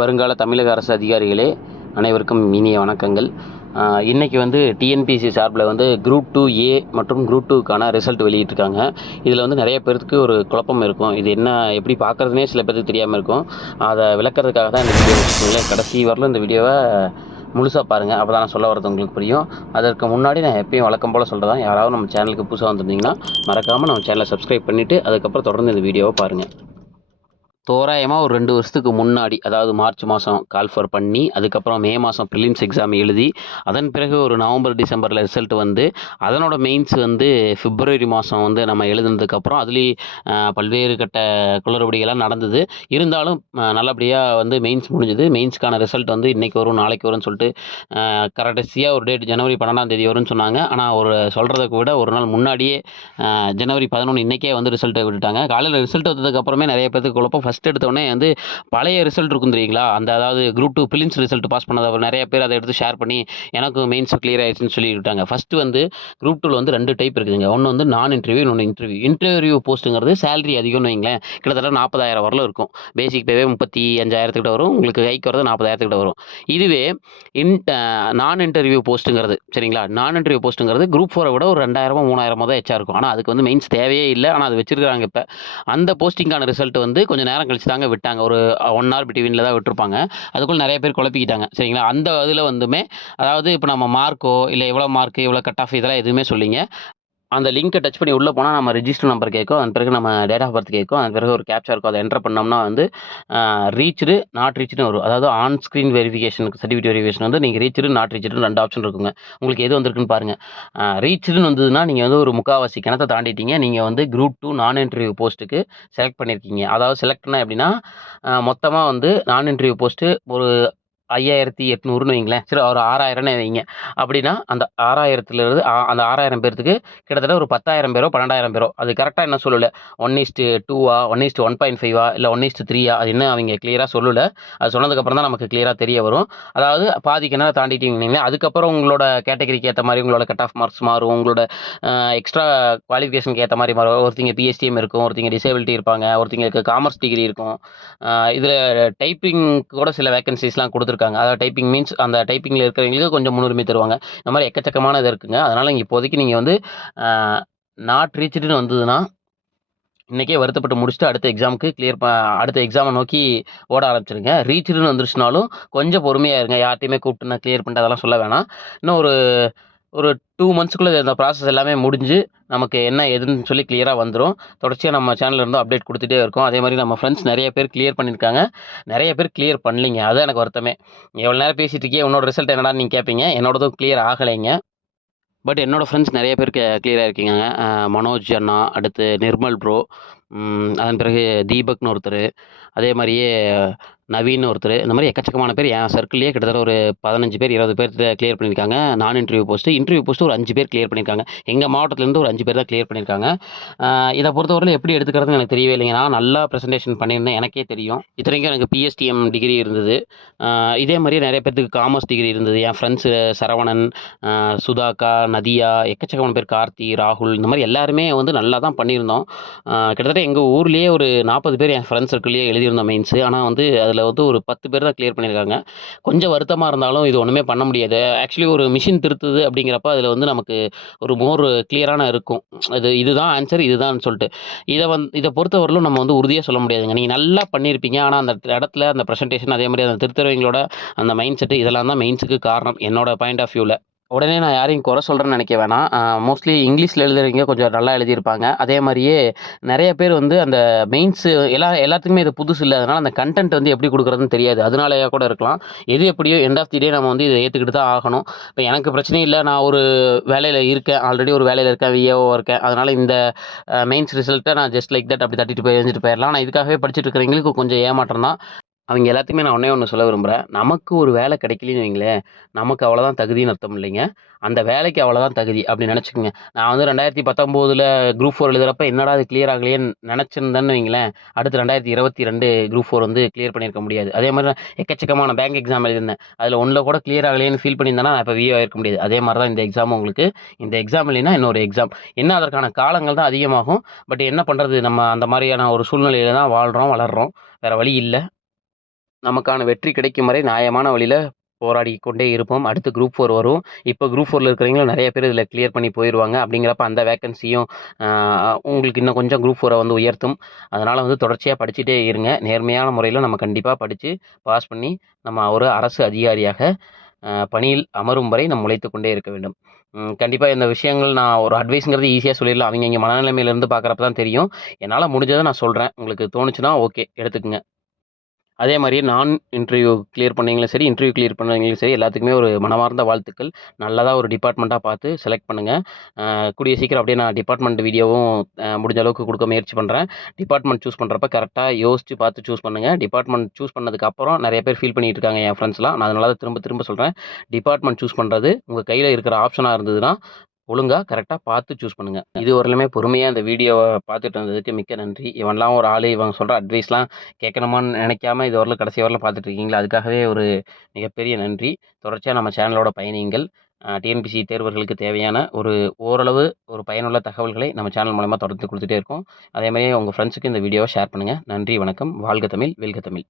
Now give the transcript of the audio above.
வருங்கால தமிழக அரசு அதிகாரிகளே, அனைவருக்கும் இனிய வணக்கங்கள். இன்னைக்கு டிஎன்பிஎஸ்சி சார்பில் குரூப் 2A மற்றும் குரூப் 2க்கான ரிசல்ட் வெளியிட்டிருக்காங்க. இதில் நிறைய பேருக்கு ஒரு குழப்பம் இருக்கும். இது என்ன எப்படி பார்க்குறதுனே சில பேருக்கு தெரியாமல் இருக்கும். அதை விளக்கறதுக்காக தான் இந்த வீடியோ வச்சுக்கோங்களேன். கடைசி வரலும் இந்த வீடியோவை முழுசாக பாருங்கள். அப்போ தான் நான் சொல்ல வரது உங்களுக்கு புரியும். அதற்கு முன்னாடி நான் எப்பயும் வழக்கம் போல் சொல்கிறதான், யாராவது நம்ம சேனலுக்கு புதுசாக வந்திருந்தீங்கன்னா மறக்காமல் நம்ம சேனலை சப்ஸ்கிரைப் பண்ணிவிட்டு அதுக்கப்புறம் தொடர்ந்து இந்த வீடியோவை பாருங்கள். தோராயமாக ஒரு 2 வருஷத்துக்கு முன்னாடி, அதாவது மார்ச் மாதம் கால்ஃபர் பண்ணி, அதுக்கப்புறம் மே மாதம் ப்ரிலிம்ஸ் எக்ஸாம் எழுதி, அதன் பிறகு ஒரு நவம்பர் டிசம்பரில் ரிசல்ட் அதனோட மெயின்ஸ் பிப்ரவரி மாதம் நம்ம எழுதுனதுக்கப்புறம் அதுலேயும் பல்வேறு கட்ட குளறுபடிகள்லாம் நடந்தது. இருந்தாலும் நல்லபடியாக மெயின்ஸ் முடிஞ்சுது. மெயின்ஸ்க்கான ரிசல்ட் இன்றைக்கி வரும் நாளைக்கு வரும்னு சொல்லிட்டு கரெக்டஸியாக ஒரு டேட் ஜனவரி 12ஆம் தேதி வரும்னு சொன்னாங்க. ஆனால் ஒரு சொல்கிறதுக்கு விட ஒரு நாள் முன்னாடியே ஜனவரி 11 இன்றைக்கே ரிசல்ட்டை விட்டுட்டாங்க. காலையில் ரிசல்ட் வந்ததுக்கப்புறமே நிறைய பேருக்கு குழப்பம். ஃபஸ்ட் எடுத்தோடனே பழைய ரிசல்ட் இருக்கும் தெரியுங்களா, அதாவது குரூப் 2 பிலிம்ஸ் ரிசல்ட் பாஸ் பண்ணது. அப்புறம் நிறைய பேர் அதை எடுத்து ஷேர் பண்ணி எனக்கு மெயின்ஸ் கிளியர் ஆயிடுச்சுன்னு சொல்லிவிட்டாங்க. ஃபஸ்ட்டு குரூப் 2ல் 2 டைப் இருக்குதுங்க. ஒன்று நான் இன்டர்வியூ, இன்னொன்று இன்டர்வியூ. இன்டர்வியூ போஸ்ட்டுங்கிறது சேலரி அதிகம்னு வைங்களேன், கிட்டத்தட்ட 40,000 வரலும் இருக்கும். பேசிக் பேவே 35,000 வரும். உங்களுக்கு கைக்கு வரது 40,000 வரும். இதுவே நான் இன்டர்வியூ போஸ்ட்டுங்கிறது சரிங்களா, நான் இன்டர்வியூ போஸ்ட்டுங்கிறது குரூப் 4 விட ஒரு 2,000 3,000 தான் எச்சா இருக்கும். ஆனால் அதுக்கு மெயின்ஸ் தேவையே இல்லை. ஆனால் அது வச்சிருக்காங்க. இப்போ அந்த போஸ்டிங்கான ரிசல்ட் கொஞ்சம் நேரம் கழிச்சு தாங்க விட்டாங்க. ஒரு 1 hour பிட்வீனில் தான் விட்டுருப்பாங்க. அதுக்குள்ளே நிறைய பேர் குழப்பிக்கிட்டாங்க சரிங்களா. அந்த இதில் அதாவது இப்போ நம்ம மார்க்கோ இல்லை எவ்வளோ மார்க்கு எவ்வளோ கட் ஆஃப் இதெல்லாம் எதுவுமே சொல்லிங்க. அந்த லிங்க்கை டச் பண்ணி உள்ளே போனால் நம்ம ரெஜிஸ்டர் நம்பர் கேட்கும். அதன் பிறகு நம்ம டேட் ஆஃப் பர்த் கேட்கும். அதன் பிறகு ஒரு கேப்ச்சா இருக்கும். அதை என்டர் பண்ணோம்னா ரீச்டு நாட் ரீச்னு வரும். அதாவது ஆன் ஸ்க்ரீன் வெரிஃபிகேஷனுக்கு சர்டிஃபிகேட் வெரிஃபிகேஷன் நீங்கள் ரீச்டு நாட் ரீச்டு 2 ஆப்ஷன் இருக்குங்க. உங்களுக்கு எது வந்திருக்குன்னு பாருங்கள். ரீச்டுன்னு வந்ததுன்னா நீங்கள் ஒரு முக்கால்வாசி கிணத்தை தாண்டிட்டீங்க. நீங்கள் குரூப் 2 நான் இன்டர்வியூ போஸ்ட்டுக்கு செலக்ட் பண்ணியிருக்கீங்க. அதாவது செலக்ட்னா எப்படின்னா, மொத்தமாக நான் இன்டர்வியூ போஸ்ட்டு ஒரு 5,800ன்னு வைங்களேன். சரி, ஒரு 6,000ன்னு வைங்க. அப்படின்னா அந்த 6,000லேருந்து அந்த 6,000 பேர்த்துக்கு கிட்டத்தட்ட ஒரு 10,000 பேரோ 12,000 பேரோ, அது கரெக்டாக என்ன சொல்லலை, 1:2 1:1.5 இல்லை 1:3 அது என்ன அவங்க கிளியராக சொல்லலை. அது சொன்னதுக்கப்புறம் தான் நமக்கு கிளியராக தெரிய வரும். அதாவது பாதி கிணறு தாண்டிட்டீங்க. அதுக்கப்புறம் உங்களோட கேட்டகரிக்கு ஏற்ற மாதிரி உங்களோட கட் ஆஃப் மார்க்ஸ் மாறும். உங்களோட எக்ஸ்ட்ரா குவாலிஃபிகேஷனுக்கு ஏற்ற மாதிரி மாறும். ஒருத்தங்க பிஎஸ்டிஎம் இருக்கும், ஒருத்தங்க டிசேபிலிட்டி இருப்பாங்க, ஒருத்தங்களுக்கு காமர்ஸ் டிகிரி இருக்கும். இதில் டைப்பிங் கூட சில வேகன்சிஸ்லாம் கொடுத்துருக்காங்க. அதாவது டைப்பிங் மீன்ஸ் அந்த டைப்பிங்கில் இருக்கிறவங்களுக்கு கொஞ்சம் முன்னுரிமை தருவாங்க. இந்த மாதிரி எக்கச்சக்கமான இது இருக்குங்க. அதனால் இப்போதைக்கு நீங்கள் நாட் ரீச்டுன்னு வந்ததுன்னா இன்றைக்கே வருத்தப்பட்டு முடிச்சுட்டு அடுத்த எக்ஸாமை நோக்கி ஓட ஆரம்பிச்சிருங்க. ரீச்டுன்னு வந்துருச்சுனாலும் கொஞ்சம் பொறுமையாக இருங்க. யார்ட்டையுமே கூப்பிட்டு நான் கிளியர் பண்ணிட்டு அதெல்லாம் சொல்ல வேணாம். இன்னும் ஒரு 2 monthsக்குள்ளே இந்த ப்ராசஸ் எல்லாமே முடிஞ்சு நமக்கு என்ன எதுன்னு சொல்லி கிளியராக வந்துடும். தொடர்ச்சியாக நம்ம சேனலில் இருந்து அப்டேட் கொடுத்துட்டே இருக்கோம். அதே மாதிரி நம்ம ஃப்ரெண்ட்ஸ் நிறைய பேர் கிளியர் பண்ணியிருக்காங்க, நிறைய பேர் கிளியர் பண்ணலிங்க. அதுதான் எனக்கு வருத்தமே. எவ்வளோ நேரம் பேசிகிட்டு இருக்கே, உன்னோட ரிசல்ட் என்னடான்னு நீங்கள் கேட்பீங்க. என்னோடதும் கிளியர் ஆகலைங்க. பட் என்னோடய ஃப்ரெண்ட்ஸ் நிறைய பேருக்கு கிளியராக இருக்கீங்க. மனோஜ் அண்ணா, அடுத்து நிர்மல் ப்ரோ, அதன் பிறகு தீபக்னு ஒருத்தர், அதே மாதிரியே நவீன் ஒருத்தர், இந்த மாதிரி எக்கச்சக்கமான பேர் என் சர்க்கிள்லேயே கிட்டத்தட்ட ஒரு 15 பேர் 20 பேர் கிளியர் பண்ணியிருக்காங்க. நான் இன்டர்வியூ போஸ்ட்டு ஒரு 5 பேர் கிளியர் பண்ணியிருக்காங்க. எங்கள் மாவட்டத்துலேருந்து ஒரு 5 பேர் தான் கிளியர் பண்ணியிருக்காங்க. இதை பொறுத்தவரையில் எப்படி எடுத்துக்கிறதுன்னு எனக்கு தெரியவே இல்லைங்க. நான் நல்லா ப்ரெசன்டேஷன் பண்ணியிருந்தேன், எனக்கே தெரியும். இத்தனைக்கும் எனக்கு பிஎஸ்டிஎம் டிகிரி இருந்தது. இதே மாதிரியே நிறைய பேருக்கு காமர்ஸ் டிகிரி இருந்தது. என் ஃப்ரெண்ட்ஸு சரவணன், சுதாக்கா, நதியா, எக்கச்சக்கமான பேர், கார்த்தி, ராகுல், இந்த மாதிரி எல்லாருமே நல்லா தான் பண்ணியிருந்தோம். கிட்டத்தட்ட எங்கள் ஊர்லேயே ஒரு 40 பேர் என் ஃப்ரெண்ட்ஸ் சர்க்கிள்லேயே எழுதியிருந்தோம் மெயின்ஸு. ஆனால் அதில் ஒரு 10 பேர் தான் கிளியர் பண்ணியிருக்காங்க. கொஞ்சம் வருத்தமாக இருந்தாலும் இது ஒன்றுமே பண்ண முடியாது. ஆக்சுவலி ஒரு மிஷின் திருத்துது அப்படிங்கிறப்ப அதில் நமக்கு ஒரு மோர் கிளியரான இருக்கும். இதுதான் ஆன்சர், இதுதான் சொல்லிட்டு. இதை பொறுத்தவரையிலும் நம்ம உறுதியாக சொல்ல முடியாதுங்க. நீங்கள் நல்லா பண்ணியிருப்பீங்க. ஆனால் அந்த இடத்துல அந்த ப்ரெசன்டேஷன், அதே மாதிரி அந்த திருத்துறவங்களோட அந்த மைண்ட் செட்டு, இதெல்லாம் தான் மெயின்ஸுக்கு காரணம் என்னோட பாயிண்ட் ஆஃப் வியூவில். உடனே நான் யாரையும் குறை சொல்கிறேன்னு நினைக்க வேணாம். மோஸ்ட்லி இங்கிலீஷில் எழுதுறவங்க கொஞ்சம் நல்லா எழுதியிருப்பாங்க. அதே மாதிரியே நிறைய பேர் அந்த மெயின்ஸு எல்லாத்துக்குமே இது புதுசு இல்லை. அதனால் அந்த கண்டென்ட் எப்படி கொடுக்குறதுன்னு தெரியாது. அதனாலயா கூட இருக்கலாம். எது எப்படியோ எண்ட் ஆஃப் தி டே நம்ம இதை ஏற்றுக்கிட்டு தான் ஆகணும். இப்போ எனக்கு பிரச்சனை இல்லை. நான் ஒரு வேலையில் இருக்கேன், ஆல்ரெடி ஒரு வேலையில் இருக்கேன், விஏஓ இருக்கேன். அதனால் இந்த மெயின்ஸ் ரிசல்ட்டை நான் ஜஸ்ட் லைக் தட் அப்படி தட்டிட்டு போய் எழுதிட்டு போயிடலாம். ஆனால் இதுக்காகவே படிச்சுட்டு இருக்கிறவங்களுக்கு கொஞ்சம் ஏமாற்றம் தான். அவங்க எல்லாத்துக்குமே நான் ஒன்றே சொல்ல விரும்புகிறேன். நமக்கு ஒரு வேலை கிடைக்கலன்னு வைங்களேன், நமக்கு அவ்வளோதான் தகுதின்னு அர்த்தம் இல்லைங்க. அந்த வேலைக்கு அவ்வளோதான் தகுதி அப்படின்னு நினச்சிக்கோங்க. நான் 2019 குரூப் 4 எழுதுகிறப்ப என்னடா அது கிளியர் ஆகலையேன்னு நினச்சிருந்தேன்னு வைங்களேன், அடுத்து 2022 குரூப் 4 கிளியர் பண்ணியிருக்க முடியாது. அதே மாதிரி நான் எக்கச்சக்கமான பேங்க் எக்ஸாம் எழுதியிருந்தேன். அதில் ஒன்றில் கூட கிளியர் ஆகலையேன்னு ஃபீல் பண்ணியிருந்தேன்னா நான் இப்போ விஏ ஆகிருக்க முடியாது. அதே மாதிரி தான் இந்த எக்ஸாம். உங்களுக்கு இந்த எக்ஸாம் இல்லைன்னா இன்னொரு எக்ஸாம் என்ன, அதற்கான காலங்கள் தான் அதிகமாகும். பட் என்ன பண்ணுறது, நம்ம அந்த மாதிரியான ஒரு சூழ்நிலையில் தான் வாழ்கிறோம், வளர்கிறோம். வேறு வழி இல்லை. நமக்கான வெற்றி கிடைக்கும் வரை நியாயமான வழியில் போராடி கொண்டே இருப்போம். அடுத்து குரூப் 4 வரும். இப்போ குரூப் 4ல இருக்கிறவங்களும் நிறைய பேர் இதில் கிளியர் பண்ணி போயிடுவாங்க. அப்படிங்கிறப்ப அந்த வேக்கன்சியும் உங்களுக்கு இன்னும் கொஞ்சம் குரூப் 4 வந்து உயர்த்தும். அதனால் வந்து தொடர்ச்சியாக படிச்சுட்டே இருங்க. நேர்மையான முறையில் நம்ம கண்டிப்பாக படித்து பாஸ் பண்ணி நம்ம ஒரு அரசு அதிகாரியாக பணியில் அமரும் வரை நம்ம உழைத்து கொண்டே இருக்க வேண்டும். கண்டிப்பாக இந்த விஷயங்கள் நான் ஒரு அட்வைஸுங்கிறது ஈஸியாக சொல்லிடலாம். அவங்க இங்கே மனநிலைமையிலேருந்து பார்க்குறப்ப தான் தெரியும். என்னால் முடிஞ்சதை நான் சொல்கிறேன். உங்களுக்கு தோணுச்சுன்னா ஓகே எடுத்துக்கங்க. அதே மாதிரியே நான் இன்டர்வியூ கிளியர் பண்ணீங்களும் சரி, இன்டர்வியூ கிளியர் பண்ணவங்களும் சரி, எல்லாத்துக்குமே ஒரு மனமார்ந்த வாழ்த்துக்கள். நல்லதா ஒரு டிபார்ட்மெண்ட்டாக பார்த்து செலக்ட் பண்ணுங்கள். கூடிய சீக்கிரம் அப்படியே நான் டிபார்ட்மெண்ட் வீடியோவும் முடிஞ்ச அளவுக்கு கொடுக்க முயற்சி பண்ணுறேன். டிபார்ட்மெண்ட் சூஸ் பண்ணுறப்ப கரெக்டாக யோசித்து பார்த்து சூஸ் பண்ணுங்கள். டிபார்ட்மெண்ட் சூஸ் பண்ணதுக்கப்புறம் நிறைய பேர் ஃபீல் பண்ணிட்டு இருக்காங்க என் ஃப்ரெண்ட்ஸ்லாம். நான் அதனால தான் திரும்ப திரும்ப சொல்கிறேன். டிபார்ட்மெண்ட் சூஸ் பண்ணுறது உங்கள் கையில் இருக்கிற ஆப்ஷனாக இருந்ததுன்னா ஒழுங்காக கரெக்டாக பார்த்து சூஸ் பண்ணுங்கள். இது வரலுமே பொறுமையாக இந்த வீடியோவை பார்த்துட்டு இருந்ததுக்கு மிக்க நன்றி. இவன்லாம் ஒரு ஆள், இவன் சொல்கிற அட்வைஸ்லாம் கேட்கணுமான்னு நினைக்காம இது வரலும் கடைசி வரலும் பார்த்துட்டு இருக்கீங்களா, அதுக்காகவே ஒரு மிகப்பெரிய நன்றி. தொடர்ச்சியாக நம்ம சேனலோட பயணியுங்கள். டிஎன்பிசி தேர்வர்களுக்கு தேவையான ஓரளவு ஒரு பயனுள்ள தகவல்களை நம்ம சேனல் மூலமாக தொடர்ந்து கொடுத்துட்டே இருக்கோம். அதே மாதிரி உங்கள் ஃப்ரெண்ட்ஸுக்கு இந்த வீடியோவை ஷேர் பண்ணுங்கள். நன்றி, வணக்கம். வாழ்க தமிழ், வெல்க தமிழ்.